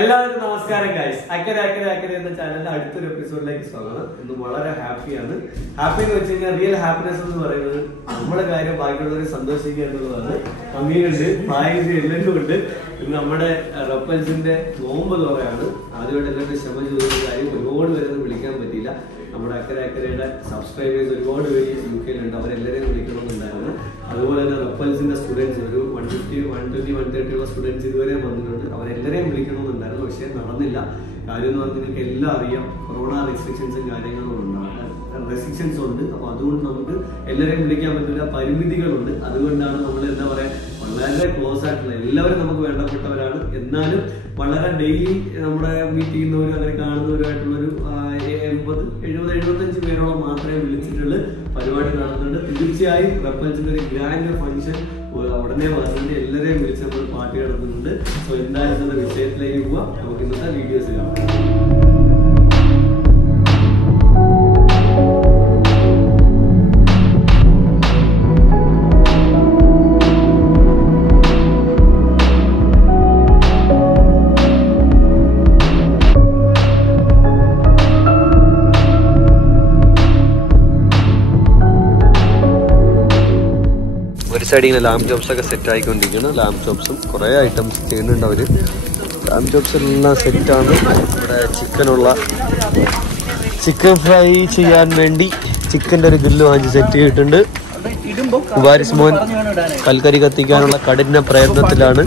എല്ലാവർക്കും നമസ്കാരം ഗൈസ്. അക്കരെ എന്ന ചാനലിന്റെ അടുത്തൊരു എപ്പിസോഡിലേക്ക് സ്വാഗതം. ഇന്ന് വളരെ ഹാപ്പിയാണ്. ഹാപ്പി എന്ന് വെച്ച് കഴിഞ്ഞാൽ റിയൽ ഹാപ്പിനെസ് എന്ന് പറയുന്നത് നമ്മുടെ കാര്യം ബാക്കിയുള്ളവരെ സന്തോഷിക്കുക എന്നുള്ളതാണ്. അമ്മീനുണ്ട്, ഭായിന്റെ എല്ലാവരും ഉണ്ട്. ഇന്ന് നമ്മുടെ റപ്പൽസിന്റെ നോമ്പ് തുറയാണ്. ആദ്യമായിട്ട് എല്ലാവരും ക്ഷമ ചോദിക്കുന്ന കാര്യം, ഒരുപാട് പേരൊന്നും വിളിക്കാൻ പറ്റിയില്ല. നമ്മുടെ അക്കരയുടെ സബ്സ്ക്രൈബേഴ്സ് ഒരുപാട് പേര് UK അവരെല്ലാവരെയും വിളിക്കണമെന്നുണ്ടായിരുന്നു. അതുപോലെ തന്നെ റപ്പൽസിന്റെ സ്റ്റുഡൻസ് ഒരു 150, 120, 130 ഉള്ള സ്റ്റുഡൻസ് ഇതുവരെ വന്നിട്ടുണ്ട്. അവരെല്ലാവരെയും വിളിക്കണമെന്നുണ്ടായിരുന്നു, പക്ഷേ നടന്നില്ല. കാര്യം എന്ന് പറഞ്ഞാൽ നിങ്ങൾക്ക് എല്ലാം അറിയാം, കൊറോണ റെസ്ട്രിക്ഷൻസും കാര്യങ്ങളും ഉണ്ടാകും, റെസ്ട്രിക്ഷൻസ് ഉണ്ട്. അപ്പൊ അതുകൊണ്ട് നമുക്ക് എല്ലാവരെയും വിളിക്കാൻ പറ്റില്ല, പരിമിതികളുണ്ട്. അതുകൊണ്ടാണ് നമ്മൾ എന്താ പറയാ, വളരെ ക്ലോസ് ആയിട്ടുള്ള എല്ലാവരും നമുക്ക് വേണ്ടപ്പെട്ടവരാണ്. എന്നാലും വളരെ ഡെയിലി നമ്മുടെ മീറ്റ് ചെയ്യുന്നവരും അങ്ങനെ കാണുന്നവരുമായിട്ടുള്ളൊരു 80, 70, 75 പേരോളം മാത്രമേ വിളിച്ചിട്ടുള്ളൂ. പരിപാടി നടത്തുന്നുണ്ട്. തീർച്ചയായും റപ്പൽസിന്റെ ഒരു ഗ്രാൻഡ് ഫംഗ്ഷൻ ഉടനെ വരുന്നുണ്ട്. എല്ലാവരെയും വിളിച്ച് നമ്മൾ പാർട്ടി നടത്തുന്നുണ്ട്. സോ എന്തായാലും വിഷയത്തിലേക്ക് പോവാം. നമുക്ക് ഇന്നത്തെ വീഡിയോസ് കാണാം. സൈഡ് ഇങ്ങനെ ലാം ചോപ്സ് ഒക്കെ സെറ്റ് ആയിക്കൊണ്ടിരിക്കുന്നു. ലാം ചോപ്സും കുറേ ഐറ്റംസ് ചെയ്യുന്നുണ്ട് അവര്. ലാം ചോപ്സ് എല്ലാം സെറ്റാണ്. ഇവിടെ ചിക്കൻ ഫ്രൈ ചെയ്യാൻ വേണ്ടി ചിക്കൻ്റെ ഒരു ഗ്രില്ല് വാങ്ങിച്ച് സെറ്റ് ചെയ്തിട്ടുണ്ട്. വാരിസ് മോൻ കൽക്കരി കത്തിക്കാനുള്ള കഠിന പ്രയത്നത്തിലാണ്.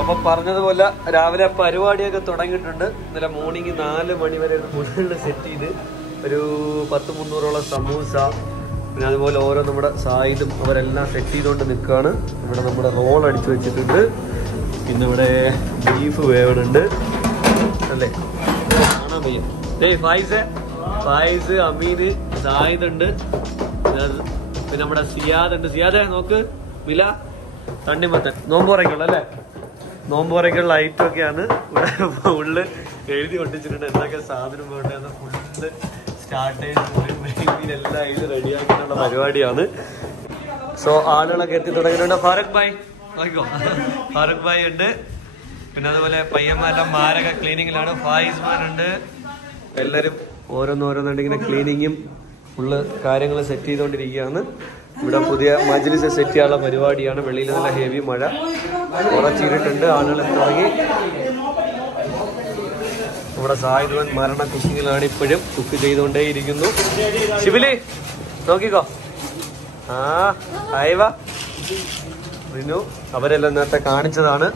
അപ്പൊ പറഞ്ഞതുപോലെ രാവിലെ പരിപാടിയൊക്കെ തുടങ്ങിയിട്ടുണ്ട്. ഇന്നലെ മോർണിംഗ് 4 മണി വരെ ഫുള്ള് സെറ്റ് ചെയ്ത് ഒരു 100-300ഓളം സമൂസ, പിന്നെ അതുപോലെ ഓരോ നമ്മുടെ സായിലും അവരെല്ലാം സെറ്റ് ചെയ്തുകൊണ്ട് നിൽക്കുകയാണ്. ഇവിടെ നമ്മുടെ റോൾ അടിച്ചു വെച്ചിട്ടുണ്ട്. പിന്നെ ഇവിടെ ബീഫ് വേവണുണ്ട് അല്ലേ, കാണാൻ വയ്യ. ഫായിസ്, അമീന്, സായിദുണ്ട്, പിന്നെ നമ്മുടെ സിയാദ് ഉണ്ട്. സിയാദ് നോക്ക്, മില, തണ്ണിമത്തൻ. നോമ്പ് തുറക്കുള്ള അല്ലേ, നോമ്പ് തുറക്കുള്ള ഐറ്റം ഒക്കെയാണ് ഇവിടെ ഫുള്ള് എഴുതി ഒട്ടിച്ചിട്ടുണ്ട്. എന്തൊക്കെ സാധനം വേണ്ടതെന്ന് ഫുള്ള് സ്റ്റാർട്ടേഴ്സ് എല്ലാം ഇത് റെഡിയാക്കിയിട്ടുള്ള പരിപാടിയാണ്. സോ ആളുകളൊക്കെ എത്തി തുടങ്ങിയിട്ടുണ്ട്. ഫാറൂഖ് ഭായ് ഉണ്ട്. പിന്നെ അതുപോലെ പയ്യന്മാരെല്ലാം മാരക ക്ലീനിങ്ങിലാണ്. ഫായിസ് മാൻ ഉണ്ട്. എല്ലാവരും ഓരോന്നോരോന്നായിട്ട് ഇങ്ങനെ ക്ലീനിങ്ങും ഫുള്ള് കാര്യങ്ങൾ സെറ്റ് ചെയ്തുകൊണ്ടിരിക്കുകയാണ്. ഇവിടെ പുതിയ മജ്ലിസ് സെറ്റ് ചെയ്യാനുള്ള പരിപാടിയാണ്. വെളിയിൽ നല്ല ഹെവി മഴ ഉറച്ചിട്ടുണ്ട്. ആളുകൾ തുടങ്ങി. ഇവിടെ സായുധവൻ മരണ കുക്കിങ്ങിലാണ്, ഇപ്പോഴും കുക്ക് ചെയ്തുകൊണ്ടേയിരിക്കുന്നു. ശിബിലി നോക്കിക്കോ. ആയിവ റിനു അവരെല്ലാം നേരത്തെ കാണിച്ചതാണ്.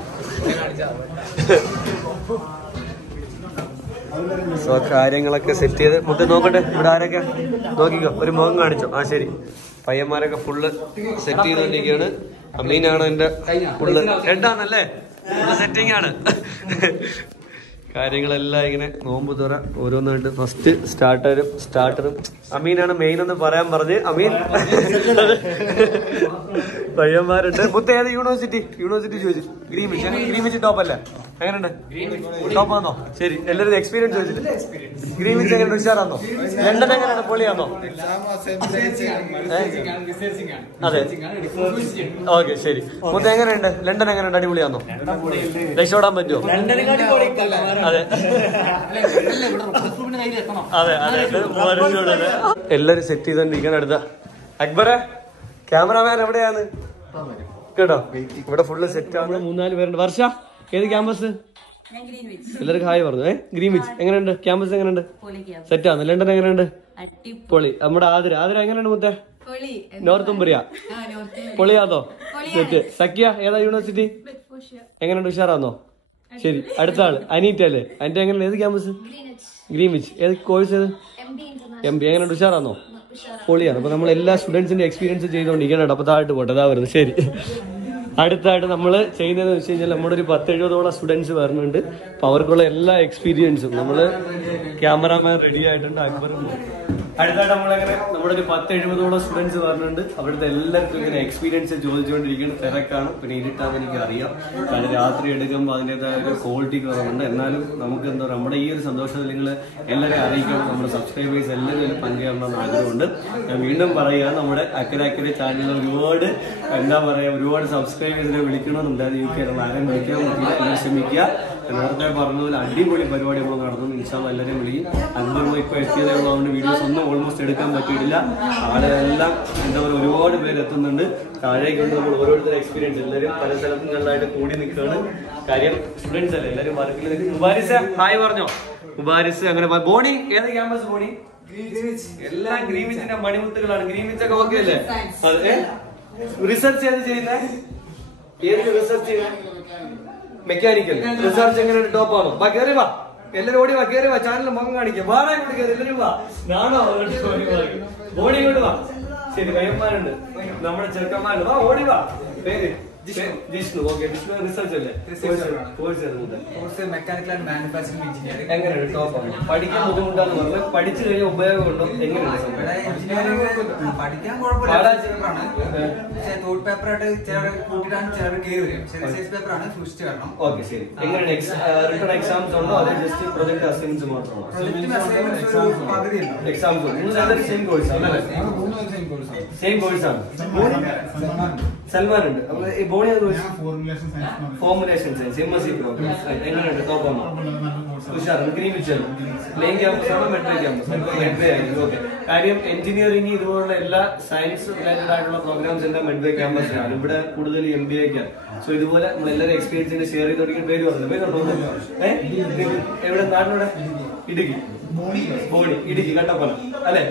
സോ കാര്യങ്ങളൊക്കെ സെറ്റ് ചെയ്ത് മുദ്ദ നോക്കട്ടെ. ഇവിടെ ആരൊക്കെ നോക്കിക്കോ, ഒരു മുഖം കാണിച്ചോ. ശരി, പയ്യന്മാരൊക്കെ ഫുള്ള് സെറ്റ് ചെയ്തുകൊണ്ടിരിക്കുകയാണ്. അമീനാണ് എന്റെ ഫുള്ള് ഹെഡാണല്ലേ, ഫുള്ള് സെറ്റിംഗ് ആണ്. കാര്യങ്ങളെല്ലാം ഇങ്ങനെ നോമ്പ് തുറ ഓരോന്നായിട്ട്. ഫസ്റ്റ് സ്റ്റാർട്ടറും അമീനാണ് മെയിൻ എന്ന് പറയാൻ പറഞ്ഞ്. അമീൻ പയ്യന്മാരുണ്ട്. മുത്ത ഏത് യൂണിവേഴ്സിറ്റി ചോദിച്ചു. ഗ്രീൻവിച്ച് ടോപ്പ് അല്ലേ, എങ്ങനെയുണ്ട്? ടോപ്പ് ആണോ? ശരി, എല്ലാവരും എക്സ്പീരിയൻസ് ചോദിച്ചിട്ട്. ഗ്രീൻവിച്ച് എങ്ങനെ ഉഷാറാന്നോ? ലണ്ടൻ എങ്ങനെയാണ്, പൊളിയാന്നോ? അതെ, ഓക്കെ ശരി. മുത്ത എങ്ങനെയുണ്ട്? ലണ്ടൻ എങ്ങനെയുണ്ട്? അടിപൊളിയാന്നോ? രക്ഷപ്പെടാൻ പറ്റുമോ? അതെ എല്ലാരും സെറ്റ് ചെയ്തോണ്ടിരിക്കാൻ. അടുത്ത അക്ബറെ ക്യാമറമാൻ എവിടെയാണ് കേട്ടോ. ഇവിടെ ഫുള്ള് സെറ്റ് ആണ്. 3-4 പേരുണ്ട്. വർഷ ഏത് ക്യാമ്പസ്? എല്ലാവർക്കും ഹായ് പറഞ്ഞു. ഗ്രീൻവിച്ച് എങ്ങനെയുണ്ട്? ക്യാമ്പസ് എങ്ങനെയുണ്ട്? സെറ്റാണ്. ലണ്ടൻ എങ്ങനെയുണ്ട്? പൊളി. നമ്മുടെ ആതിര എങ്ങനെയുണ്ട് മുത്തേ? നോർത്തുംപുരിയ പൊളിയാന്നോ? സെറ്റ്. സഖ്യ ഏതാ യൂണിവേഴ്സിറ്റി? എങ്ങനെയുണ്ട്? ഉഷാറാന്നോ? ശരി. അടുത്ത ആള് അനീറ്റ അല്ലേ? അതിന്റെ എങ്ങനെ, ഏത് ക്യാമ്പസ്? ഗ്രീൻവിച്ച്. ഏത് കോഴ്സ്? ഏത് MB. എങ്ങനെയുണ്ട്? ഉഷാറാന്നോ? പൊളിയാണ്. അപ്പൊ നമ്മൾ എല്ലാ സ്റ്റുഡൻസിന്റെ എക്സ്പീരിയൻസ് ചെയ്തുകൊണ്ടിരിക്കണം. അപ്പൊ താഴോട്ട് പോട്ടെ, അതാ വരുന്നത്. ശരി, അടുത്തായിട്ട് നമ്മൾ ചെയ്യുന്നതെന്ന് വെച്ച് കഴിഞ്ഞാൽ നമ്മുടെ ഒരു 10-70ഓളം സ്റ്റുഡൻസ് വരുന്നുണ്ട്. അപ്പൊ അവർക്കുള്ള എല്ലാ എക്സ്പീരിയൻസും നമ്മൾ ക്യാമറാമാൻ റെഡി ആയിട്ടുണ്ട്. അക്ബറും അടുത്തായിട്ട് നമ്മളങ്ങനെ നമ്മുടെ ഒരു 10-70 സ്റ്റുഡൻസ് പറഞ്ഞിട്ടുണ്ട്. അവിടുത്തെ എല്ലാവർക്കും ഇങ്ങനെ എക്സ്പീരിയൻസ് ചോദിച്ചുകൊണ്ടിരിക്കുന്ന തിരക്കാണ്. പിന്നെ ഇരുട്ടാന്ന് എനിക്ക് അറിയാം, കാരണം രാത്രി എടുക്കുമ്പോൾ അതിൻ്റെതായ ഒരു ക്വാളിറ്റി കുറവുണ്ട്. എന്നാലും നമുക്ക് എന്താ പറയുക, നമ്മുടെ ഈ ഒരു സന്തോഷത്തിൽ നിങ്ങൾ എല്ലാവരെയും അറിയിക്കണം. നമ്മുടെ സബ്സ്ക്രൈബേഴ്സ് എല്ലാവരും പങ്കുചേരണമെന്ന് ആഗ്രഹമുണ്ട്. ഞാൻ വീണ്ടും പറയുക, നമ്മുടെ അക്കരെ ചാനലിൽ ഒരുപാട് എന്താ പറയുക, ഒരുപാട് സബ്സ്ക്രൈബേഴ്സിനെ വിളിക്കണമെന്നുണ്ടായിരുന്നു. UK ആരും വിളിക്കാൻ പറ്റില്ല, എല്ലാം ശ്രമിക്കുക. നേരത്തെ പറഞ്ഞതുപോലെ അടിപൊളി പരിപാടി നമ്മൾ നടന്നു. ഇൻഷാല്ലാ എല്ലാവരെയും വിളിക്കും. അന്ന് ഇപ്പോൾ എത്തിയതേ ഉള്ളതുകൊണ്ട് വീഡിയോസ് ഒന്നും ഓൾമോസ്റ്റ് എടുക്കാൻ പറ്റിയിട്ടില്ല. ആളുകളെല്ലാം എന്താ പറയുക, ഒരുപാട് പേര് എത്തുന്നുണ്ട്. താഴേക്കൊണ്ട് നമ്മൾ ഓരോരുത്തരുടെ എക്സ്പീരിയൻസ് എല്ലാവരും പല സ്ഥലങ്ങളിലായിട്ട് കൂടി നിൽക്കുകയാണ്. കാര്യം സ്റ്റുഡൻസ് അല്ലേ, എല്ലാവരും വർക്കിൽ നിൽക്കും. മുബാരിസ് ഹായ് പറഞ്ഞോ? മുബാരിസ് അങ്ങനെ ബോണി ഏത് ക്യാമ്പസ്? ബോണി എല്ലാം ഗ്രീൻവിച്ചിന്റെ മണിമുത്തുകളാണ്. ഗ്രീൻവിച്ച് ഒക്കെ ഓക്കെ അല്ലേ? അതെ. റിസർച്ച് ഏത് ചെയ്യുന്നേ? ഏത് റിസർച്ച് ചെയ്യുന്നത്? മെക്കാനിക്കൽ റിസർച്ച് എങ്ങനെ ടോപ്പ് ആണോ? വാ കയറി വാ, എല്ലാരും ഓടി വാ, കയറി വാ, ചാനൽ മുഖം കാണിക്കാം. വാടാ കൊണ്ട് കയറി എല്ലാരും വാ. നാണോ ഓടി കൊണ്ട് വാ. ശരി, പയ്യന്മാരുണ്ട്, നമ്മുടെ ചെറുക്കന്മാരുണ്ട്. വാ ഓടി വാ. പേര് ജിഷ്ണു. ഓക്കെ, ജിഷ്ണു റിസർച്ച് അല്ലേ? Course mechanical and manufacturing engineering. എങ്ങനെയാണ്? ടോപ്പ് ആണ്. പഠിക്കാൻ ബുദ്ധിമുട്ടാന്ന് പറഞ്ഞാൽ പഠിച്ചു കഴിഞ്ഞാൽ ഉപയോഗമുണ്ടോ? എങ്ങനെയാണ്? പഠിക്കാൻ കുഴപ്പമില്ല, പേപ്പറായിട്ട് ചിലർ കൂട്ടിയിട്ടാണ് ചിലർ കയറി വരും. പേപ്പറാണ് സൂക്ഷിച്ചു വരണം. ഓക്കെ, ശരി. എങ്ങനെയാണ്? റിട്ടേൺ എക്സാംസ് ഉണ്ടോ? അതേ ജസ്റ്റ് പ്രൊജക്ട് അസൈൻമെന്റ്സ് മാത്രമാണോ? എക്സാംസ് സെയിം കോഴ്സാണ്. സെയിം കോഴ്സാണ്. സൽമാൻ ഉണ്ട്. ബോണി ഫോർമുലേഷൻ സയൻസ് MSc പ്രോഗ്രാം. എങ്ങനെയുണ്ട്? ടോപ്പാണോ? ഉഷാറാണ്. ഗ്രീൻവിച്ചാണ്. പ്ലെയിൻ ക്യാമ്പസ് ആണോ മെട്രോ ക്യാമ്പസ്? മെഡ്വേ ആയിരിക്കും. ഓക്കെ. കാര്യം എഞ്ചിനീയറിംഗ് ഇതുപോലുള്ള എല്ലാ സയൻസ് റിലേറ്റഡ് ആയിട്ടുള്ള പ്രോഗ്രാംസ് എല്ലാം മെഡ്വേ ക്യാമ്പസിലാണ്. ഇവിടെ കൂടുതൽ MBA ക്കാണ്. സോ ഇതുപോലെ നമ്മളെല്ലാവരും എക്സ്പീരിയൻസിന്റെ ഷെയർ ചെയ്ത് തുടങ്ങിയ പേര് പറഞ്ഞു. പേരുണ്ടോ? എവിടെ? നാട്ടിലൂടെ? ഇടുക്കി. ബോണി ഇടുക്കി കട്ടപ്പന അല്ലെ?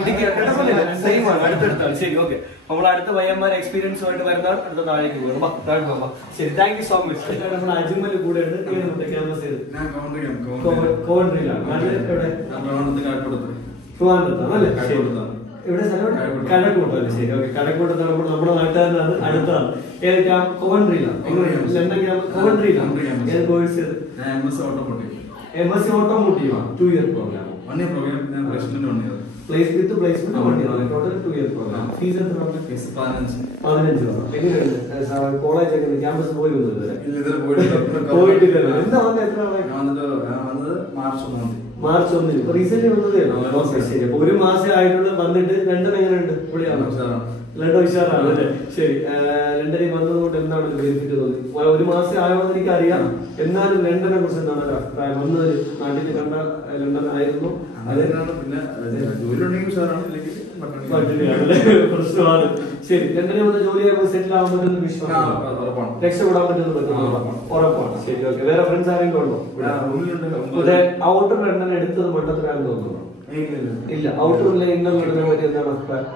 ഇടുക്കി കട്ടപ്പന സെയിം ആണ്, അടുത്തടുത്താണ്. ശരി, ഓക്കെ. നമ്മൾ അടുത്ത പയ്യന്മാരെ എക്സ്പീരിയൻസുമായിട്ട് വരുന്നതാണ്. അടുത്ത താഴേക്ക് പോകും. ശരി, താങ്ക് യു സോ മച്ച്. നമ്മുടെ അജ്മൽ കൂടെ ഉണ്ട്. ക്യാമ്പസ് കോവൻട്രിയിലാണ്. ട്രിവാൻഡ്രത്താണല്ലേ? ഇവിടെ കഴക്കൂട്ടല്ലേ? ശരി, ഓക്കെ. കഴക്കൂട്ടത്താണ്. നമ്മുടെ നാട്ടുകാരനാണ്, അടുത്താണ്. ഏത് കോവൻട്രിയിലാണ്? ലണ്ടൻ കോവൻട്രിയിലാണ്. ഏത് കോഴ്സ്? MSc ഓട്ടോമോട്ടീവ് ആണ്. 2 ഇയർ പ്രോഗ്രാം. 1 year programme. ഞാൻ placement 1 year. Placement 1 year. Total 2 year programme. Fees എത്ര? 15 രൂപ. എങ്ങനെയുണ്ട് കോളേജ്? ഒക്കെ ക്യാമ്പസ് പോയി വന്നത്? പോയിട്ടില്ല. എന്താ വന്നത്? എത്ര വന്നത്? മാർച്ച് 1 റീസെന്റ് വന്നതേ ഉള്ളൂ. ശരി, അപ്പൊ 1 മാസം ആയിട്ടുള്ള വന്നിട്ട് ലണ്ടൻ എങ്ങനെയുണ്ട്? പൊളിയാണോ? ലണ്ടൻ ഉഷാറാണ് അല്ലേ? ശരി, ലണ്ടനിൽ വന്നതുകൊണ്ട് എന്താണ് ബെനിഫിറ്റ് തോന്നി? 1 മാസം ആയോന്ന് എനിക്ക് അറിയാം. എന്നാലും ലണ്ടനെ കുറിച്ച് എന്താണ് അഭിപ്രായം? വന്നത് നാട്ടിൽ കണ്ട ലണ്ടൻ ആയിരുന്നു? പ്രശ്നമാണ്. ശരി, ലണ്ടനിൽ വന്ന ജോലി സെറ്റിൽ ആവാൻ പറ്റുന്ന വിശ്വാസം, രക്ഷപ്പെടാൻ പറ്റുന്ന ഉറപ്പാണ്. ശരി, ഓക്കെ. വേറെ ഫ്രണ്ട്സ് ആരെങ്കിലും ഉണ്ടോ? ഔട്ടർ ലണ്ടൻ എടുത്തത് മണ്ടത്തിലാണെന്ന് തോന്നുന്നു. ഇല്ല, ഔട്ടറിലെ ഇന്നർ ലണ്ടനെ പറ്റി എന്താണ് അഭിപ്രായം?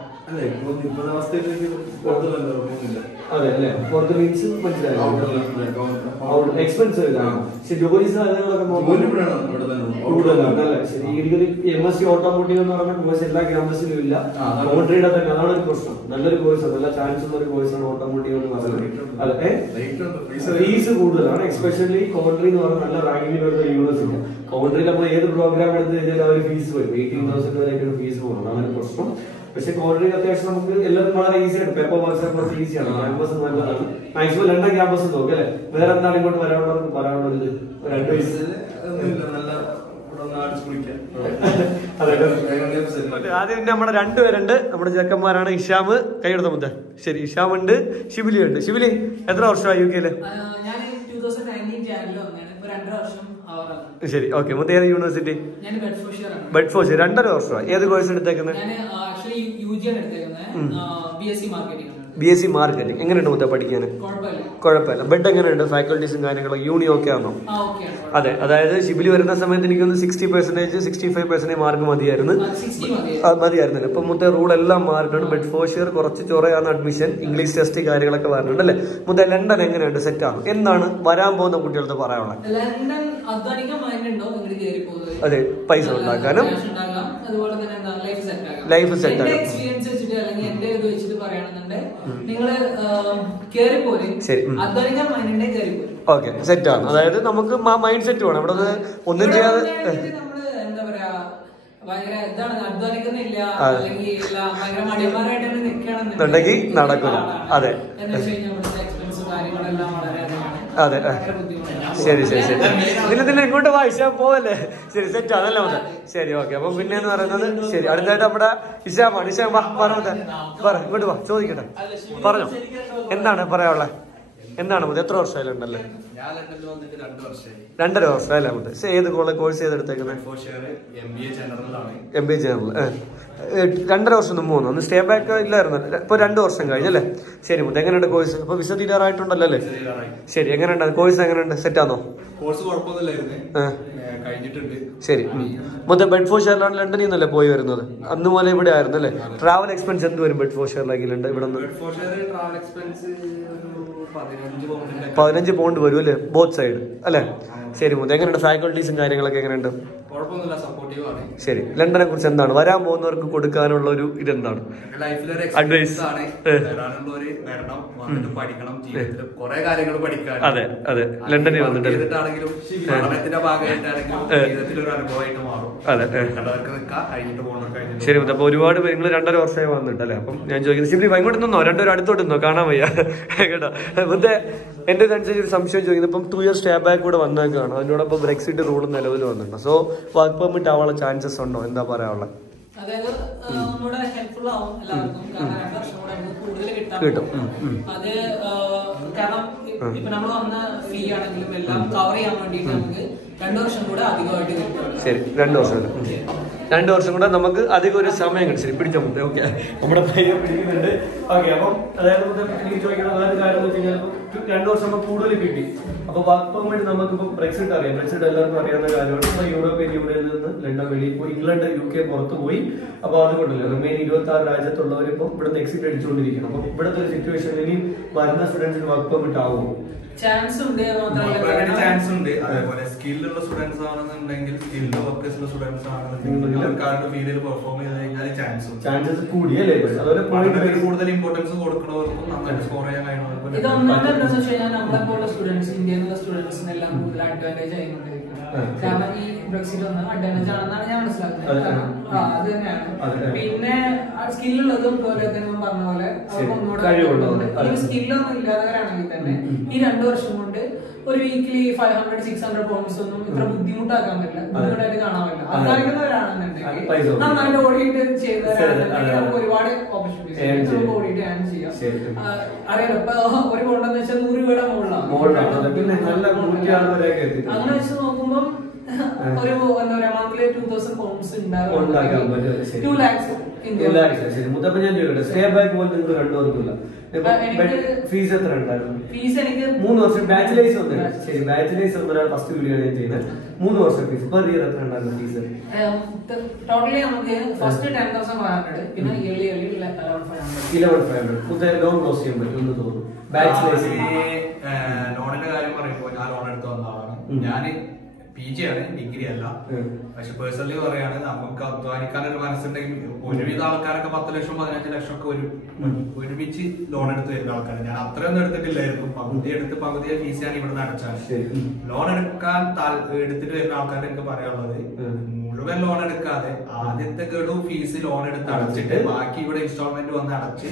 അതെ അല്ലെ? പുറത്ത് മീൻസ് മനസ്സിലായി. എക്സ്പെൻസീവ് ജോലി സാധനങ്ങളൊക്കെ കൂടുതലാണ്. ശരി, MSc ഓട്ടോമോട്ടീവ് എന്ന് പറഞ്ഞ കോഴ്സ് എല്ലാ ക്യാമ്പസിലും ഇല്ല. കോൺട്രിയുടെ തന്നെ അതാണ് ഒരു പ്രശ്നം. നല്ലൊരു കോഴ്സാണ്, നല്ല ചാൻസ് ഉള്ള ഒരു കോഴ്സാണ് ഓട്ടോമോട്ടീവ് എന്ന് പറയുന്നത്. അതെ, ഫീസ് കൂടുതലാണ്. എസ്പെഷ്യലി കോൺട്രി എന്ന് പറഞ്ഞാൽ നല്ല റാങ്കിങ്ങിൽ വരുന്ന യൂണിവേഴ്സിറ്റി. കോൺട്രിയിൽ നമ്മൾ ഏത് പ്രോഗ്രാം എടുത്തു കഴിഞ്ഞാൽ അവർ ഫീസ് വരും. 18,000 വരെയൊക്കെയാണ് ഫീസ് പോകുന്നത്. അതാണ് ഒരു പ്രശ്നം. പക്ഷെ കോൺട്രിയിൽ അത്യാവശ്യം നമുക്ക് എല്ലാവരും വളരെ ഈസിയാണ്. പേപ്പർ വർക്ക്സ് കുറച്ച് ഈസിയാണ്. ക്യാമ്പസ് നല്ലതാണ്. മാക്സിമം ലണ്ടൻ ക്യാമ്പസ് നോക്കും അല്ലെ? വേറെ എന്താണ് ഇങ്ങോട്ട് വരാനുള്ളവർക്ക് പറയാനുള്ളത്? 2 വയസ്സ് ആദ്യം നമ്മുടെ 2 പേരുണ്ട്. നമ്മുടെ ചെക്കന്മാരാണ്. ഇഷാമ് കൈയെടുത്ത മുദ്ദ. ശരി, ഇഷാം ഉണ്ട്, ഷിബിലി ഉണ്ട്. ഷിബിലി എത്ര വർഷമായി UK ല്? ശരി, ഓക്കെ. മുത്തേ ഏത് യൂണിവേഴ്സിറ്റി? ബെഡ്ഫോർഡ്ഷയർ. 2.5 വർഷമായി. ഏത് കോഴ്സ് എടുത്തേക്കുന്നത്? BSc marketing. എങ്ങനെയുണ്ട് മുത്തേ പഠിക്കാൻ? കുഴപ്പമില്ല. ബെഡ് എങ്ങനെയുണ്ട്? ഫാക്കൽറ്റീസും കാര്യങ്ങളും യൂണി ഒക്കെ ആണോ? അതെ, അതായത് ഷിബിലി വരുന്ന സമയത്ത് എനിക്കൊന്ന് 60%, 65% മാർക്ക് മതിയായിരുന്നല്ലോ. ഇപ്പൊ മുത്തേ റൂൾ എല്ലാം മാറിയിട്ടുണ്ട്. ബെഡ്ഫോർഡ്ഷയർ കുറച്ച് ചൊറയാണ് അഡ്മിഷൻ, ഇംഗ്ലീഷ് ടെസ്റ്റ് കാര്യങ്ങളൊക്കെ പറഞ്ഞിട്ടുണ്ട് അല്ലെ? മുത്തേ ലണ്ടൻ എങ്ങനെയുണ്ട്? സെറ്റ് ആണ്? എന്താണ് വരാൻ പോകുന്ന കുട്ടികൾക്ക് പറയാനുള്ളത്? അതെ, പൈസ ഉണ്ടാക്കാനും ലൈഫ് സെറ്റ് ആകാനും. ഓക്കെ, സെറ്റ് ആണ്. അതായത് നമുക്ക് മൈൻഡ് സെറ്റ് വേണം. ഇവിടെ ഒന്നും ചെയ്യാതെ ഭയങ്കര ഇതാണ്, അധ്വാനിക്കുന്നില്ല അല്ലെങ്കിൽ ഭയങ്കര മടിയന്മാരായിട്ട് നിൽക്കുകയാണെന്നുണ്ടെങ്കിൽ നടക്കില്ല. അതെ എന്ന് വെച്ച് കഴിഞ്ഞാൽ ഇവിടുത്തെ എക്സ്പെൻസ് കാര്യങ്ങളെല്ലാം വളരെ അതെ ശരി ശരി ശരി. ഇതിൽ ഇങ്ങോട്ട് വായിച്ചാൽ പോവല്ലേ? ശരി, സെറ്റ് ആണല്ലേ മൊത്തം. ശരി, ഓക്കെ. അപ്പം പിന്നെ എന്ന് പറയുന്നത് ശരി, അടുത്തായിട്ട് നമ്മുടെ ഇഷാമാണ്. ഇഷാം വാ, പറഞ്ഞ ഇങ്ങോട്ട് വാ, ചോദിക്കട്ടെ, പറഞ്ഞോ, എന്താണ് പറയാനുള്ളത്? എന്താണ് മുതൽ എത്ര വർഷമായാലുണ്ടല്ലേ? 2.5 വർഷം അല്ലേ മുതൽ? ഏത് കോഴ്സ് ചെയ്തെടുത്തേക്കുന്നത്? MBA general. 2.5 വർഷം മുമ്പ് വന്നു. ഒന്ന് സ്റ്റേ ബാക്ക് ഇല്ലായിരുന്നു, ഇപ്പൊ 2 വർഷം കഴിഞ്ഞല്ലേ? ശരി മുതൽ, എങ്ങനെയുണ്ട് കോഴ്സ്? ഇപ്പൊ വിസ തീരാറായിട്ടുണ്ടല്ലോ അല്ലേ? ശരി, എങ്ങനെയുണ്ട് കോഴ്സ്? എങ്ങനെയുണ്ട്, സെറ്റ് ആണോ? ശരി. മൊത്തം ബെഡ്ഫോർഡ്ഷയറിലാണ് ലണ്ടനിൽ നിന്നല്ലേ പോയി വരുന്നത്? അന്ന് പോലെ ഇവിടെ ആയിരുന്നു അല്ലേ? ട്രാവൽ എക്സ്പെൻസ് എന്ത് വരും ബെഡ്ഫോർഡ്ഷയറിലേക്ക്? ഇവിടെ നിന്ന് 15 പൗണ്ട് വരും അല്ലേ, ബോത്ത് സൈഡ് അല്ലേ? ശരി മുതൽ, എങ്ങനെയുണ്ട് ഫാക്കൽറ്റീസും കാര്യങ്ങളൊക്കെ എങ്ങനെയുണ്ട്? ശരി, ലണ്ടനെ കുറിച്ച് എന്താണ് വരാൻ പോകുന്നവർക്ക് കൊടുക്കാനുള്ള ഒരു ഇതെന്താണ് അഡ്വൈസ്? അതെ അതെ, ലണ്ടനിൽ വന്നിട്ട് അതെ. ശരി മുതൽ, അപ്പൊ ഒരുപാട് പേര് നിങ്ങൾ 2.5 വർഷമായി വന്നിട്ടല്ലേ? അപ്പം ഞാൻ ചോദിക്കുന്നത് ശരി ഇങ്ങോട്ട് നിന്നോ, 2 അടുത്തോട്ട് നിന്നോ, കാണാൻ വയ്യ കേട്ടോ മുതേ. എന്റെ അനുസരിച്ച് ഒരു സംശയം ചോദിക്കുന്നത്, ഇപ്പം 2 years സ്റ്റേ ബാക്ക് കൂടെ വന്നേക്കാണ്, അതിനോടൊപ്പം ബ്രെക്സിറ്റ് റൂൾ നിലവിൽ വന്നിട്ടുണ്ട്. സോ വർക്ക് പെർമിറ്റ് ആവാനുള്ള ചാൻസസ് ഉണ്ടോ? എന്താ പറയാനുള്ളത്? കിട്ടും. കാരണം ഇപ്പൊ നമ്മൾ വന്ന ഫീ ആണെങ്കിലും എല്ലാം കവർ ചെയ്യാൻ വേണ്ടിട്ട് നമുക്ക് 2 വർഷം കൂടെ അധികമായിട്ട് കിട്ടും. ശരി, 2 വർഷം 2 വർഷം കൂടെ നമുക്ക് അധികം ഒരു സമയം കിട്ടും. ശരി, പിടിച്ചോ മുതേ. ഓക്കെ, നമ്മുടെ പയ്യൻ പിടിക്കുന്നുണ്ട്. ഓക്കെ, അപ്പം അതായത് എനിക്ക് ചോദിക്കണം വേറെ കാര്യം എന്ന് വെച്ച് കഴിഞ്ഞാൽ 2 വർഷം നമുക്ക് കൂടുതൽ കിട്ടി. അപ്പൊ വർക്ക് പെർമിറ്റ് നമുക്കിപ്പോൾ ബ്രെക്സിറ്റ് അറിയാം, ബ്രെക്സിറ്റ് എല്ലാവർക്കും അറിയാവുന്ന കാര്യമാണ്. ഇപ്പൊ യൂറോപ്യൻ യൂണിയനിൽ നിന്ന് ലണ്ടൻ വെളിയിൽ പോയി, ഇംഗ്ലണ്ട് UK പുറത്ത് പോയി. അപ്പൊ അതുകൊണ്ടല്ലേ റിമൈൻ 26 രാജ്യത്തുള്ളവർ ഇപ്പം ഇവിടുന്ന് എക്സിറ്റ് അടിച്ചുകൊണ്ടിരിക്കണം. അപ്പൊ ഇവിടുത്തെ ഒരു സിറ്റുവേഷനിൽ ഇനി വരുന്ന സ്റ്റുഡൻസിന് വർക്ക് പെർമിറ്റ് ആവുമോ? ചാൻസ് ഉണ്ട്. അതേപോലെ സ്കില്ലുള്ള സ്റ്റുഡൻസ് ആണെന്നുണ്ടെങ്കിൽ സ്കിൽഡ് വർക്കേഴ്സുള്ള സ്റ്റുഡൻസ് ആണെന്നുണ്ടെങ്കിൽ പെർഫോം ചെയ്ത് കഴിഞ്ഞാൽ ചാൻസസ് കൂടിയല്ലേ? അതുപോലെ കൂടുതൽ ഇമ്പോർട്ടൻസ് കൊടുക്കുന്നവർക്കും നന്നായിട്ട് സ്കോർ ചെയ്യാൻ കഴിയുന്നവർക്കും ഇത് ഒന്നാമതെന്താ വെച്ച് കഴിഞ്ഞാൽ നമ്മളെപ്പോലുള്ള സ്റ്റുഡൻസ്, ഇന്ത്യയിലുള്ള സ്റ്റുഡൻസിനെല്ലാം കൂടുതൽ അഡ്വാൻറ്റേജ് ആയിക്കൊണ്ടിരിക്കുന്നത്. കാരണം ഈ ബ്രെക്സിറ്റ് വന്ന അഡ്വാൻറ്റേജ് ആണെന്നാണ് ഞാൻ മനസ്സിലാക്കുന്നത്. അത് തന്നെയാണ്. പിന്നെ സ്കില്ലുള്ളതും പോലെ തന്നെ പറഞ്ഞ പോലെ ഒന്നുകൂടെ സ്കില്ലൊന്നും ഇല്ലാത്തവരാണെങ്കിൽ തന്നെ ഈ 2 വർഷം കൊണ്ട് ഒരു വീക്കിലി 500-600 പൗണ്ട്സ് ഒന്നും ഇത്ര ബുദ്ധിമുട്ടാക്കാൻ പറ്റില്ല, ബുദ്ധിമുട്ടായിട്ട് കാണാൻ പറ്റില്ല. അധ്വാനിക്കുന്നവരാണെന്നുണ്ടെങ്കിൽ നന്നായിട്ട് ഓടിയിട്ട് ചെയ്തവരാണെന്നുണ്ടെങ്കിൽ നമുക്ക് ഒരുപാട് ഓപ്പർച്യൂണിറ്റീസ് നമുക്ക് ഓടിയിട്ട് ഏൺ ചെയ്യാം. അറിയാലോ, ഇപ്പൊ ഒരു പൗണ്ടെന്ന് വെച്ചാൽ 100 രൂപയുടെ മുകളിലാണ്. അങ്ങനെ വെച്ച് നോക്കുമ്പോൾ ഒരു എന്താ പറയാ മന്ത്ലി 2000 പൗണ്ട്സ് ഉണ്ടാകും, 2 lakhs ഞാൻ ചോദിക്കട്ടെ, സ്റ്റേ ബാക്ക് പോലെ നിങ്ങൾ കണ്ടുവന്നില്ല? ഫീസ് എത്ര ഉണ്ടായിരുന്നു? ഫീസ് എനിക്ക് 3 വർഷം ബാച്ചിലേഴ്സ് വന്നില്ല. ശരി, ബാച്ചിലേഴ്സ് വന്നൊരാൾ ഫസ്റ്റ് വീഡിയോ ഞാൻ ചെയ്യുന്നത് 3 വർഷം ഫീസ് പെർ ഇയർ എത്ര ഉണ്ടായിരുന്നു ഫീസ്? ടോട്ടലി നമുക്ക് ഫസ്റ്റ് 10,500, പിന്നെ ഇയർലി 11,500. ലോൺ ക്ലോസ് ചെയ്യാൻ പറ്റുമെന്ന് തോന്നുന്നു. ബാച്ചിലേഴ്സ് ലോണിന്റെ കാര്യം പറയുമ്പോൾ ഞാൻ ലോൺ എടുത്ത് വന്ന ആളാണ്. ഞാൻ PG ആണ്, ഡിഗ്രി അല്ല. പക്ഷെ പേഴ്സണലി പറയാണ്, നമുക്ക് അധ്വാനിക്കാനൊരു മനസ്സുണ്ടെങ്കിൽ ഒരുവിധ ആൾക്കാരൊക്കെ 10 ലക്ഷം 15 ലക്ഷം ഒക്കെ ഒരുമിച്ച് ലോൺ എടുത്ത് വരുന്ന ആൾക്കാരാണ്. ഞാൻ അത്രയൊന്നും എടുത്തിട്ടില്ലായിരുന്നു. പകുതിയെ ഫീസ് ഞാൻ ഇവിടുന്ന് അടച്ചാണ്. ലോൺ എടുക്കാൻ എടുത്തിട്ട് വരുന്ന ആൾക്കാരെ എനിക്ക് പറയാനുള്ളത്, മുഴുവൻ ലോൺ എടുക്കാതെ ആദ്യത്തെ ഗഡു ഫീസ് ലോൺ എടുത്ത് അടച്ചിട്ട് ബാക്കി ഇവിടെ ഇൻസ്റ്റാൾമെന്റ് വന്ന് അടച്ച്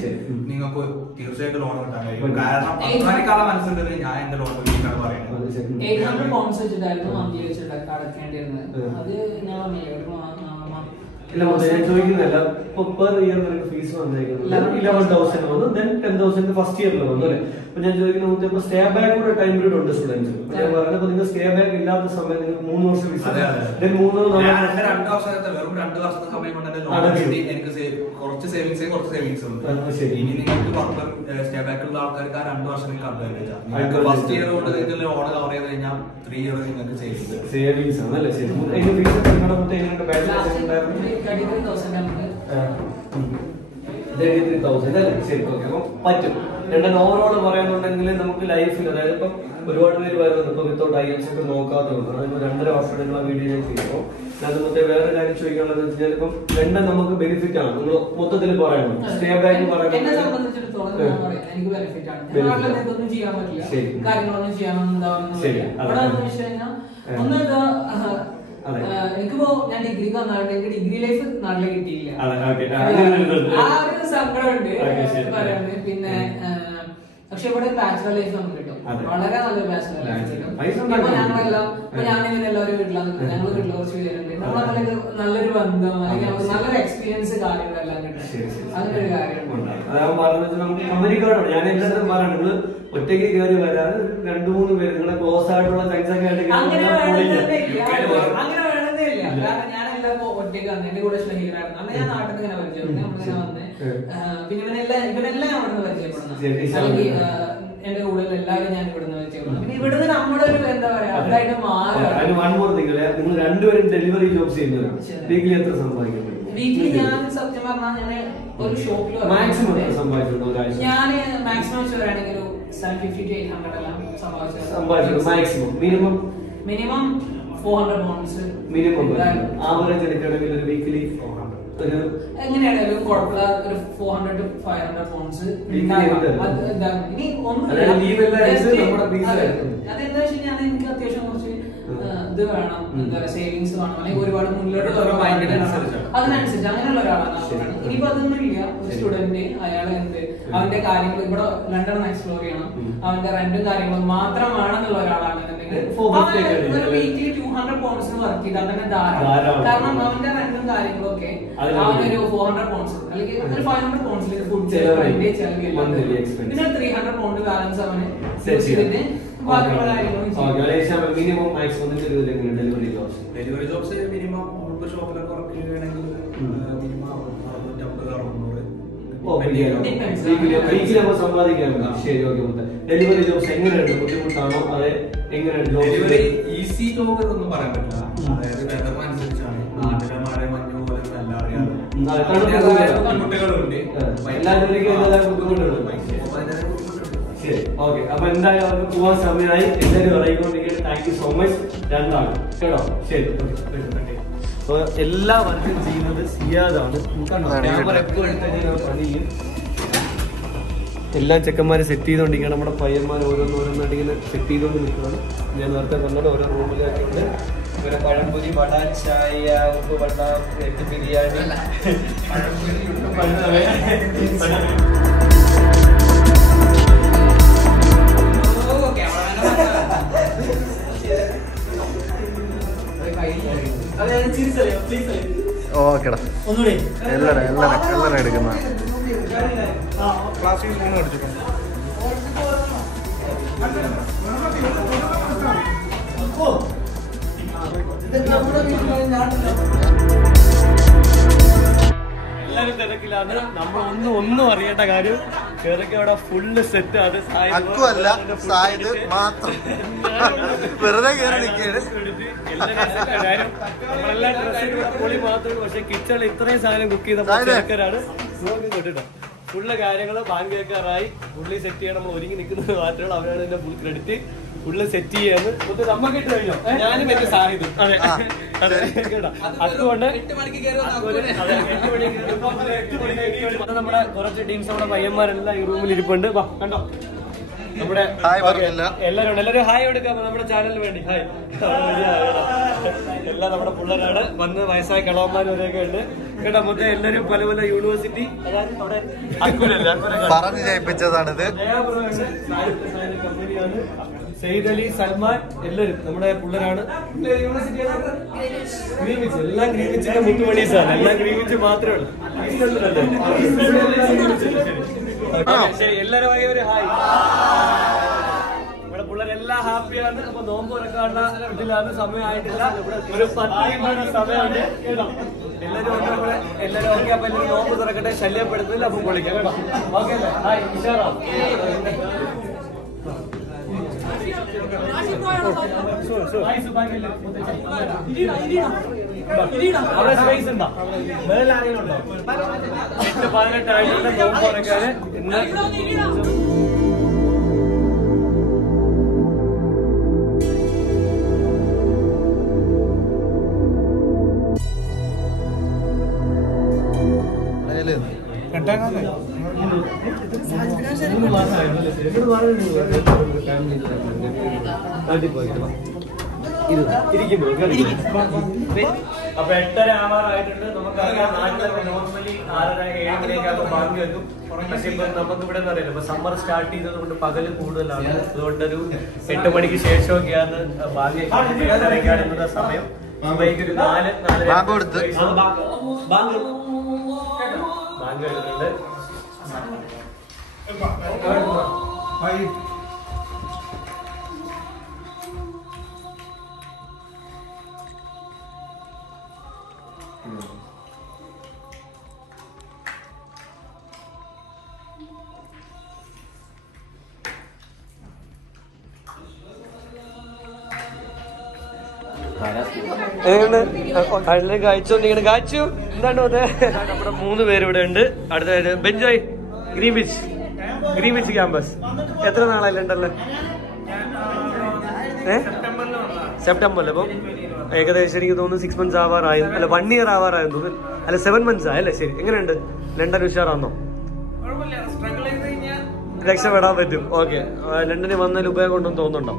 നിങ്ങൾക്ക് തീർച്ചയായിട്ടും ലോൺ കിട്ടാൻ കഴിയും. കാരണം അധ്വാനിക്കാനുള്ള മനസ്സുണ്ടെങ്കിൽ ഞാൻ എന്റെ ലോൺ വീട്ടാണ് പറയുന്നത്. 800 പൗണ്ട്സ് വെച്ചിട്ടായിരുന്നു മന്ത്ലി വെച്ചിട്ട് അടക്കേണ്ടിയിരുന്നത്. അത് ഞാൻ പറഞ്ഞില്ലേ, ഇല്ല ഞാൻ ചോദിക്കുന്നില്ല. ഇപ്പൊ പെർ ഇയർ നിനക്ക് ഫീസ് വന്നേക്കുന്നത് 11,000 വന്നു, ദെൻ 10,000 ഫസ്റ്റ് ഇയറിൽ വന്നു അല്ലേ? അപ്പൊ ഞാൻ ചോദിക്കുന്നത്, ഇപ്പൊ സ്റ്റേ ബാക്ക് കൂടെ ടൈം പീരീഡ് ഉണ്ട് സ്റ്റുഡൻസ്. ഞാൻ പറഞ്ഞപ്പോ നിങ്ങൾ സ്റ്റേ ബാക്ക് ഇല്ലാത്ത സമയം നിങ്ങൾക്ക് 3 വർഷം ഫീസ്, വെറും 2 വർഷത്തെ സമയം കൊണ്ട് എനിക്ക് കുറച്ച് സേവിങ്സ് ഉണ്ട്. ഇനി നിങ്ങൾക്ക് സ്റ്റേ ബാക്കുള്ള ആൾക്കാർക്ക് ആ 2 വർഷം നിങ്ങൾക്ക് അഡ്വാൻറ്റേജ്. ഫസ്റ്റ് ഇയർ കൊണ്ട് നിങ്ങൾക്ക് ലോൺ കവർ ചെയ്ത് കഴിഞ്ഞാൽ 3 ഇയർ നിങ്ങൾക്ക് സേവിങ്സ് ആണ് അല്ലേ? ശരി, പറ്റും. ഓവറോൾ പറയാന്നുണ്ടെങ്കിൽ നമുക്ക് ലൈഫിൽ, അതായത് ഇപ്പം ഒരുപാട് പേര് വരുന്നുണ്ട് ഇപ്പൊ വിത്തൗട്ട് IELTS ഒക്കെ നോക്കാത്തതുകൊണ്ട്. അതിപ്പോ 2.5 വർഷം നിങ്ങളെ വീഡിയോ ഞാൻ ചെയ്യുമ്പോൾ ഞാൻ മൊത്തം വേറെ കാര്യം ചോദിക്കാനുള്ളത് വെച്ചാൽ ഇപ്പം ലണ്ടൻ നമുക്ക് ബെനിഫിറ്റ് ആണ്. നിങ്ങൾ മൊത്തത്തിൽ പറയണം, സ്റ്റേ ബാക്ക് പറയുന്നത് എനിക്ക് ബെനിഫിറ്റ് ആണ്. ഇതൊന്നും ചെയ്യാൻ പറ്റില്ല, കാര്യങ്ങളൊന്നും ചെയ്യാൻ ഒന്ന് എനിക്കിപ്പോ ഞാൻ ഡിഗ്രിക്ക് വന്നാണ്ട് എനിക്ക് ഡിഗ്രി ലൈഫ് നാട്ടിലെ കിട്ടിയില്ല. ആ ഒരു സങ്കടമുണ്ട് പറയാന്. പിന്നെ പക്ഷെ ഇവിടെ ബാച്ചുലർ ലൈഫ് നമുക്ക് കിട്ടും, വളരെ നല്ലൊരു ബാച്ചുലർ ലൈഫ് കിട്ടും. ഇപ്പൊ ഞങ്ങളെല്ലാം ഞാനിങ്ങനെ എല്ലാവരും വീട്ടിലാണ്, ഞങ്ങൾ വീട്ടിൽ കുറച്ച് പേരുണ്ട്, നമ്മളെ നല്ലൊരു ബന്ധം അല്ലെങ്കിൽ നല്ലൊരു എക്സ്പീരിയൻസ് കാര്യങ്ങളെല്ലാം കിട്ടും. അങ്ങനെ ഒരു കാര്യമാണ്. ഞാൻ എല്ലാവരും പറയുന്നത് ഒറ്റയ്ക്ക് കയറി വരാൻ 2-3 പേര് നിങ്ങളെ ക്ലോസ് ആയിട്ടുള്ള അങ്ങനെ വേണമെന്നേ ഇല്ല. കാരണം ഞാനെല്ലാം ഒറ്റയ്ക്ക് വന്നു, എന്റെ കൂടെ സ്നേഹിതരായിരുന്നു. അന്ന് ഞാൻ നാട്ടിൽ നിന്ന് ഇങ്ങനെ പരിചയം നമ്മളിങ്ങനെ വന്നേ. പിന്നെ ഇവനെല്ലാം അവിടെ നിന്ന് പരിചയപ്പെടുന്നു, അല്ലെങ്കിൽ എന്റെ കൂടെ എല്ലാവരും ഞാൻ ഇവിടുന്ന് പരിചയപ്പെടുന്നു. പിന്നെ ഇവിടുന്ന് നമ്മളൊരു എന്താ പറയാ അതായിട്ട് മാറും. നിങ്ങൾ രണ്ടുപേരും ഡെലിവറി ജോബ്സ് ചെയ്യുന്നവരാണ്. വീക്കിലി എത്ര സമ്പാദിക്കും? വീക്കിലി ഞാൻ സത്യം പറഞ്ഞാൽ ഞാൻ ഒരു ഷോപ്പിൽ ഞാൻ മാക്സിമം വെച്ച് പറയുകയാണെങ്കിൽ 750 to 800 എല്ലാം സമ്പാദിച്ചു. Minimum 400 ponds minimum. ആവറേജ് എടുക്കണമെങ്കിൽ ഒരു വീക്കിലി എങ്ങനെയാണെങ്കിലും കുഴപ്പമില്ല, ഒരു 400 to 500 പോണ്ട്സ്. ഇനി അതെന്താ വെച്ച് കഴിഞ്ഞാൽ എനിക്ക് അത്യാവശ്യം കുറച്ച് ഇത് വേണം, എന്താ പറയുക സേവിങ്സ് വേണം, അല്ലെങ്കിൽ ഒരുപാട് മുന്നോട്ട് അതിനനുസരിച്ച് അങ്ങനെയുള്ള ഒരാളാണ്. ഇനിയിപ്പോ അതൊന്നും ഇല്ല, ഒരു സ്റ്റുഡന്റ് അയാളെ എന്ത് അവന്റെ കാര്യങ്ങൾ ഇവിടെ ലണ്ടൻ എക്സ്പ്ലോർ ചെയ്യണം, അവന്റെ റെന്റും കാര്യങ്ങളും മാത്രം വേണമെന്നുള്ള ഒരാളാണെന്നുണ്ടെങ്കിൽ വീക്കിലി 200 പോണ്ട്സിന് വർക്ക് ചെയ്താൽ തന്നെ ധാരാളം. കാരണം അവന്റെ റെന്റും കാര്യങ്ങളും ഒക്കെ അവനൊരു 400 പോണ്ട്സ് അല്ലെങ്കിൽ ഒരു 500 പോണ്ട്സിൽ ഫുഡ് ചെലവ്, പിന്നെ 300 പോണ്ട് ബാലൻസ് അവന് ചെയ്തിട്ട് ബാക്കിയുള്ള കാര്യങ്ങളും ഡെലിവറി ജോബ്സ് മിനിമം ഷോപ്പിലൊക്കെ വർക്ക് ചെയ്യുകയാണെങ്കിൽ മിനിമം 600-700 സമ്പാദിക്കാറുണ്ട്. ശരി, ഓക്കെ. ഡെലിവറി ജോബ്സ് എങ്ങനെയുണ്ട്? ബുദ്ധിമുട്ടാണോ? അതെ, എങ്ങനെയാണ്? ഡെലിവറി ഈസി ജോബ് എന്നൊന്നും പറയാൻ പറ്റില്ല. അതായത് വെതർ അനുസരിച്ചാണ്. നാട്ടിലെ മഴ മഞ്ഞു പോലെ നല്ല അറിയാം, ബുദ്ധിമുട്ടുകളുണ്ട്. എല്ലാ ജോലിക്കും ബുദ്ധിമുട്ടുണ്ട്. ശരി, ഓക്കെ. അപ്പൊ എന്തായാലും അവർക്ക് പോവാൻ സമയമായി. എല്ലാവരും ഇറങ്ങിക്കൊണ്ടിരിക്കുന്നത്. താങ്ക് യു സോ മച്ച് രണ്ടാണ് കേട്ടോ. ശരി, അപ്പൊ എല്ലാ വർക്കും ചെയ്യുന്നത് സിയാദാണ്. എല്ലാ ചെക്കന്മാരെ സെറ്റ് ചെയ്തോണ്ടിരിക്കുകയാണ്. നമ്മുടെ പയ്യന്മാർ ഓരോന്നായിട്ട് ഇങ്ങനെ സെറ്റ് ചെയ്തോണ്ട് നിൽക്കുകയാണ്. ഞാൻ നേരത്തെ പറഞ്ഞത് ഓരോ റൂമിലാക്കിയിട്ട് ഇവരെ പഴംപൊരി, വട, ചായ, ഉപ്പ് വട, എട്ട് ബിരിയാണി, ഓക്കെടാ. എല്ലാരും എടുക്കുന്ന എല്ലാരും തിരക്കിലാണ്. നമ്മൾ ഒന്നും അറിയേണ്ട കാര്യം കേരളക്ക് അവിടെ ഫുള്ള് സെറ്റ് ആണ്. അക്കുവല്ല സായത് മാത്രം വെറുതെ കയറി നിൽക്കുകയാണ്. നമ്മളെല്ലാം ഡ്രസ്സിന് പൊളി മാത്രമേ. പക്ഷെ കിച്ചണിൽ ഇത്രയും സാധനം കുക്ക് ചെയ്ത തിരക്കരാണ്. കേട്ടിട്ടോ, ഫുള്ള് കാര്യങ്ങള് ബാങ്ക് കേൾക്കാറായി. ഫുള്ളി സെറ്റ് ചെയ്യണം. നമ്മൾ ഒരുങ്ങി നിൽക്കുന്നത് മാത്രമേ. അവരാണ് ഇതിന്റെ ഫുൾ ക്രെഡിറ്റ്. ഫുള്ള് സെറ്റ് ചെയ്യാന്ന് നമ്മക്ക് ഇട്ട് കഴിഞ്ഞോ? ഞാനും എന്റെ സാഹിത്യം. അതെ അതെ കേട്ടോ. അതുകൊണ്ട് 8 മണിക്ക് നമ്മുടെ കുറച്ച് ടീംസ് നമ്മുടെ പയ്യന്മാരെല്ലാം ഈ റൂമിൽ ഇരിപ്പുണ്ട്. കണ്ടോ നമ്മുടെ എല്ലാവരും ഹായ് കൊടുക്കാം നമ്മുടെ ചാനലിന് വേണ്ടി. ഹായ്. എല്ലാം നമ്മുടെ പിള്ളേരാണ്. വന്ന് വയസ്സായ കളവന്മാരും ഒരൊക്കെ ഉണ്ട് കേട്ടോ. മൊത്തം എല്ലാവരും പല പല യൂണിവേഴ്സിറ്റി പറഞ്ഞു ജയിപ്പിച്ചതാണിത്. കമ്പനിയാണ്. സെയ്ദ് അലി, സൽമാൻ എല്ലാവരും നമ്മുടെ പിള്ളേരാണ്. യൂണിവേഴ്സിറ്റി ഗ്രീൻവിച്ച്, എല്ലാം ഗ്രീൻവിച്ചിന്റെ മുത്തുമണീസാണ്. എല്ലാം ഗ്രീൻവിച്ച് മാത്രമേ ഉള്ളൂ. ശരി, എല്ലാവരും ഒരു ഹായ്. ഇവിടെ പിള്ളേരെല്ലാം ഹാപ്പിയാണ്. അപ്പൊ നോമ്പ് തുറക്കാനുള്ള ഇതിലാണ്. സമയമായിട്ടില്ല. ഒരു 10 മിനിറ്റ് സമയമുണ്ട് കേട്ടോ. എല്ലാവരും ഓക്കെ. അപ്പൊ എല്ലാവരും നോമ്പ് തുറക്കട്ടെ. ശല്യപ്പെടുത്തില്ല. അപ്പൊ പൊളിക്കാം കേട്ടോ. ഓക്കെ അല്ലേ? ഹായ് ഇഷാറ. അവിടെ സ്പേസ് ഉണ്ടോ? വേറെ ആരെങ്കിലും ഉണ്ടോ? 18 ആഴ്ചയുടെ നോമ്പ് തുറക്കാന് ഇന്ന് അപ്പൊ 8:30 ആവാറായിട്ടുണ്ട്. നമുക്കറിയാം നാട്ടിലൊക്കെ നോർമലി 6:30-7 മണിയൊക്കെ ബാങ്ക് വെക്കും. പക്ഷെ ഇപ്പൊ നമുക്ക് ഇവിടെ അറിയില്ല, ഇപ്പൊ സമ്മർ സ്റ്റാർട്ട് ചെയ്തത് കൊണ്ട് പകല് കൂടുതലാണ്. അതുകൊണ്ടൊരു 8 മണിക്ക് ശേഷമൊക്കെയാണ് ബാങ്ക് 8:30 സമയം. ഒരു 4-4 ബാങ്ക് വരുന്നുണ്ട്. കഴിച്ചോണ്ടിരിക്കണം. കാച്ചു എന്താണ് നമ്മുടെ 3 പേര് ഇവിടെ ഉണ്ട്. അടുത്ത ബെഞ്ചോയ് ഗ്രീൻ ബീച്ച് ക്യാമ്പസ്. എത്ര നാളായി ലണ്ടനില്? സെപ്റ്റംബറിൽ. അപ്പം ഏകദേശം എനിക്ക് തോന്നുന്നു 6 months ആവാറായി, അല്ല 1 year ആവാറായെന്ന് തോന്നുന്നു, അല്ല 7 months ആയല്ലേ? ശരി. എങ്ങനെയുണ്ട് ലണ്ടൻ? ഉഷാറാന്നോ? രക്ഷപ്പെടാൻ പറ്റും. ഓക്കെ. ലണ്ടനിൽ വന്നതിൽ ഉപയോഗം ഉണ്ടെന്ന് തോന്നുന്നുണ്ടോ?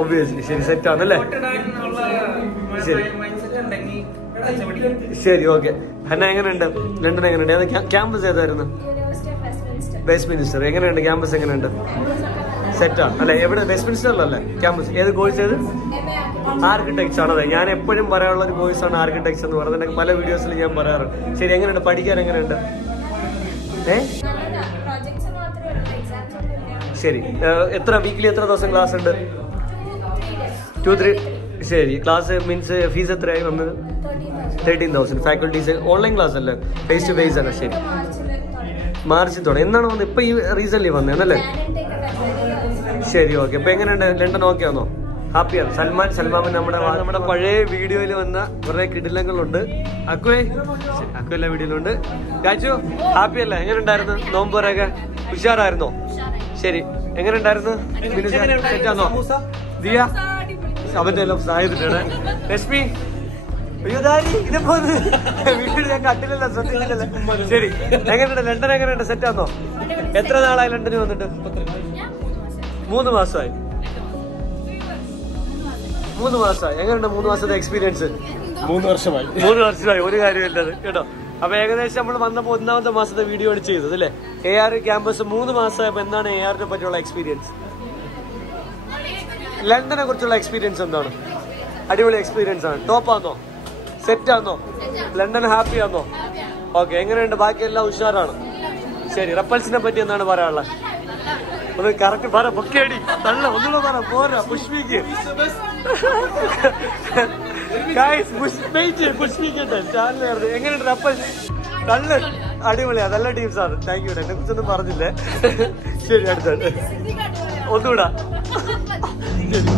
ഒബ്വിയസ്ലി. ശരി, സെറ്റ് ആണല്ലേ? ശരി ശരി, ഓക്കെ. ഹന്ന എങ്ങനെയുണ്ട് ലണ്ടൻ? എങ്ങനെയുണ്ട്? ക്യാമ്പസ് ഏതായിരുന്നു? വെസ്റ്റ്മിനിസ്റ്റർ. എങ്ങനെയുണ്ട് ക്യാമ്പസ്? എങ്ങനെയുണ്ട്? സെറ്റാണ് അല്ലെ? എവിടെ? വെസ്റ്റ്മിനിസ്റ്ററിലല്ലേ ക്യാമ്പസ്? ഏത് കോഴ്സ്? ഏത്? ആർക്കിടെക്ട്സ് ആണതെ. ഞാൻ എപ്പോഴും പറയാനുള്ള ഒരു കോഴ്സാണ് ആർക്കിടെക്ട്സ് എന്ന് പറയുന്നത്. പല വീഡിയോസിൽ ഞാൻ പറയാറുണ്ട്. ശരി, എങ്ങനെയുണ്ട് പഠിക്കാൻ? എങ്ങനെയുണ്ട്? ശരി. വീക്കിലി എത്ര ദിവസം ക്ലാസ് ഉണ്ട്? 2-3. ശരി. ക്ലാസ് മീൻസ് ഫീസ് എത്രയായി വന്നത്? 13,000. ഫാക്കൽറ്റീസ് ഓൺലൈൻ ക്ലാസ് അല്ലേ? ഫേസ് ടു ഫേസ് അല്ലേ? ശരി. മാർച്ചിൽ തുടങ്ങി. എന്നാണ് വന്നത്? ഇപ്പൊ ഈ റീസെന്റ് വന്നേന്നല്ലേ? ശരി, ഓക്കെ. അപ്പൊ എങ്ങനെയുണ്ട് ലണ്ടൻ? ഓക്കെ ആണോ? ഹാപ്പിയാണ്? സൽമാൻ നമ്മുടെ പഴയ വീഡിയോയിൽ വന്ന കുറെ കിടിലങ്ങളുണ്ട്. അക്കു എല്ലാ വീഡിയോയിലുണ്ട്. കാച്ചു ഹാപ്പി അല്ലേ? എങ്ങനെ ഉണ്ടായിരുന്നു നോമ്പൊരൊക്കെ? ഉഷാറായിരുന്നോ? ശരി. എങ്ങനെ ഉണ്ടായിരുന്നു? സെറ്റാന്നോ? ദിയ അവന്റെ എല്ലാം സഹായിച്ചിട്ടാണ്. രശ്മി ഇതിപ്പോ വീട്ടിൽ ഞാൻ കട്ടിലല്ല, ശ്രദ്ധിച്ചില്ലല്ലേ? ശരി. എങ്ങനെയുണ്ട് ലണ്ടൻ? എങ്ങനെയുണ്ട്? സെറ്റാന്നോ? എത്ര നാളായി ലണ്ടനിൽ വന്നിട്ട്? 3 മാസമായി. 3 മാസമായി. എങ്ങനെയുണ്ട് 3 മാസത്തെ എക്സ്പീരിയൻസ്? 3 വർഷമായി. ഒരു കാര്യമില്ലത് കേട്ടോ. അപ്പൊ ഏകദേശം നമ്മൾ വന്നപ്പോ 1ാമത്തെ മാസത്തെ വീഡിയോ ആണ് ചെയ്തത് അല്ലേ? AR ക്യാമ്പസ് 3 മാസമായപ്പോ എന്താണ് ARനെ പറ്റിയുള്ള എക്സ്പീരിയൻസ്? ലണ്ടനെ കുറിച്ചുള്ള എക്സ്പീരിയൻസ് എന്താണ്? അടിപൊളി എക്സ്പീരിയൻസ് ആണ്. ടോപ്പാന്നോ? സെറ്റ് ആണോ? ലണ്ടൻ ഹാപ്പി ആണോ? ഓക്കെ. എങ്ങനെയുണ്ട്? ബാക്കിയെല്ലാം ഉഷാറാണ്. ശരി. റപ്പൽസിനെ പറ്റി എന്താണ് പറയാനുള്ളത്? ഒന്ന് കറക്റ്റ് പറ. പൊക്കേടി തള്ള ഒന്നുകൂടെ പറ. പോരാ പുഷ്പിക്ക്. എങ്ങനെയുണ്ട് റപ്പൽസ്? കള്ള് അടിപൊളിയാ. നല്ല ടീംസാണ്. Thank you. എന്നെ കുറിച്ചൊന്നും പറഞ്ഞില്ലേ? ശരി. അടുത്ത ഒന്നുകൂടാ. ശരി.